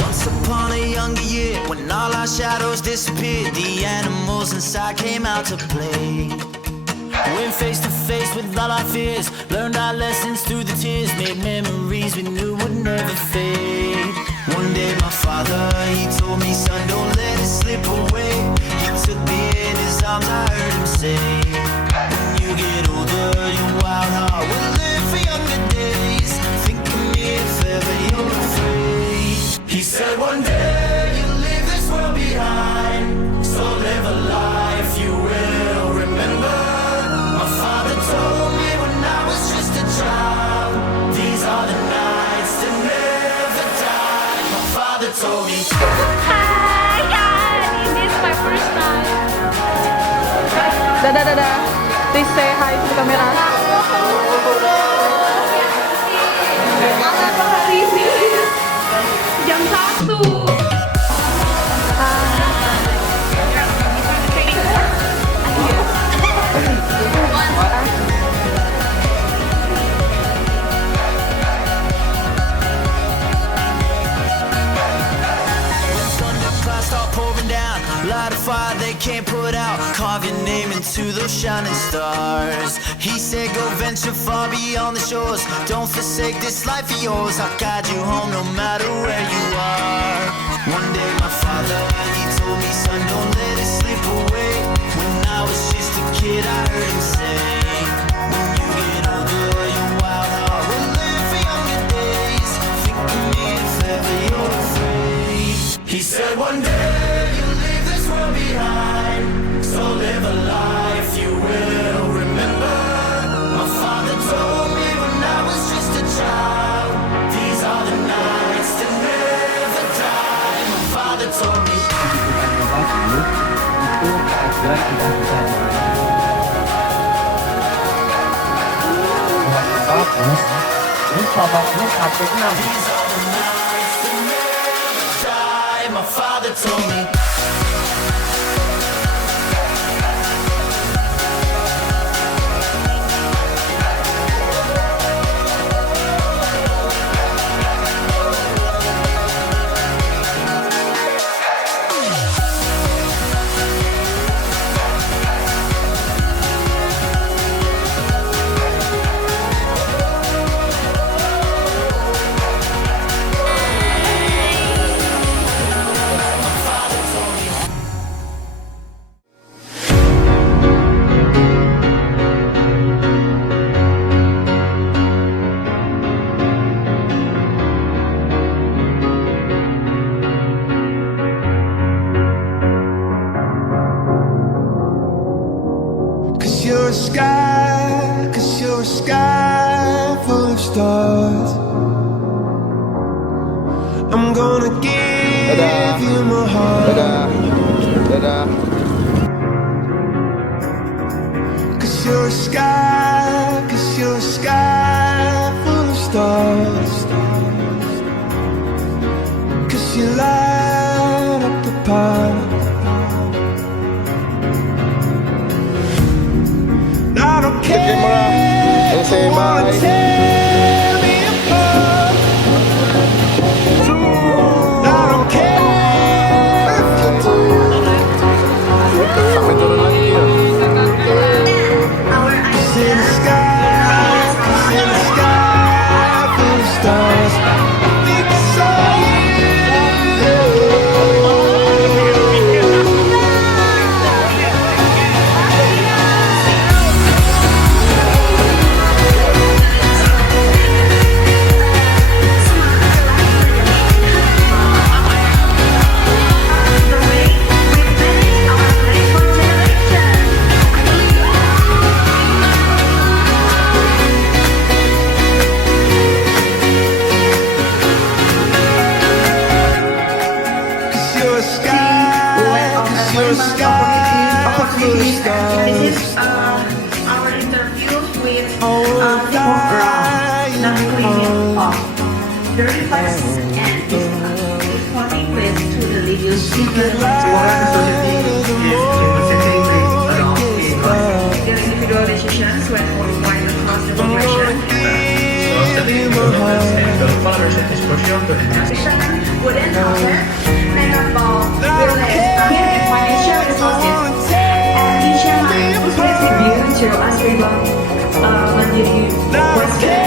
Once upon a younger year, when all our shadows disappeared, the animals inside came out to play. Went face to face with all our fears, learned our lessons through the tears, made memories we knew would never fade. One day my father, he told me, son, don't let it slip away. He took me in his arms, I heard him say, when you get older, your wild heart will live for younger days. Think of me if ever you're afraid. He said one day you'll leave this world behind, so live a life you will remember. My father told me when I was just a child, these are the nights that never die. My father told me. Hi guys, this is my first time. Dadah, dadah. Please say hi to the camera. Malam hari ini jam 1. Light a fire they can't put out, carve your name into those shining stars. He said go venture far beyond the shores, don't forsake this life of yours. I'll guide you home no matter where you are. One day my father, he told me, son, don't let it slip away. When I was just a kid I heard him say, when you get older your wild heart will live for younger days. Think of me if ever you're afraid. He said one day behind, so live a life you will remember. My father told me when I was just a child, these are the nights that never die. My father told me. Itu segera tidak bisa ini probably 1/6. These are the nights that never die. My father told me. Cause you're a sky full of stars. I'm gonna give you my heart. Cause you're a sky full of stars. Cause you light up the path. I don't care. Say bye. Tear me apart. I don't care if you do. Sampai turun lagi ya. Cause in the sky full of stars, I think I saw you. This is our interview with Bogor, the cleaning of dirty places and responding with to the legal secret. The individual decisions when worldwide across the progression and the collaboration discussion to the wooden counter, memorable village and financial resources. And in Chiang Mai, please review to us mandiri.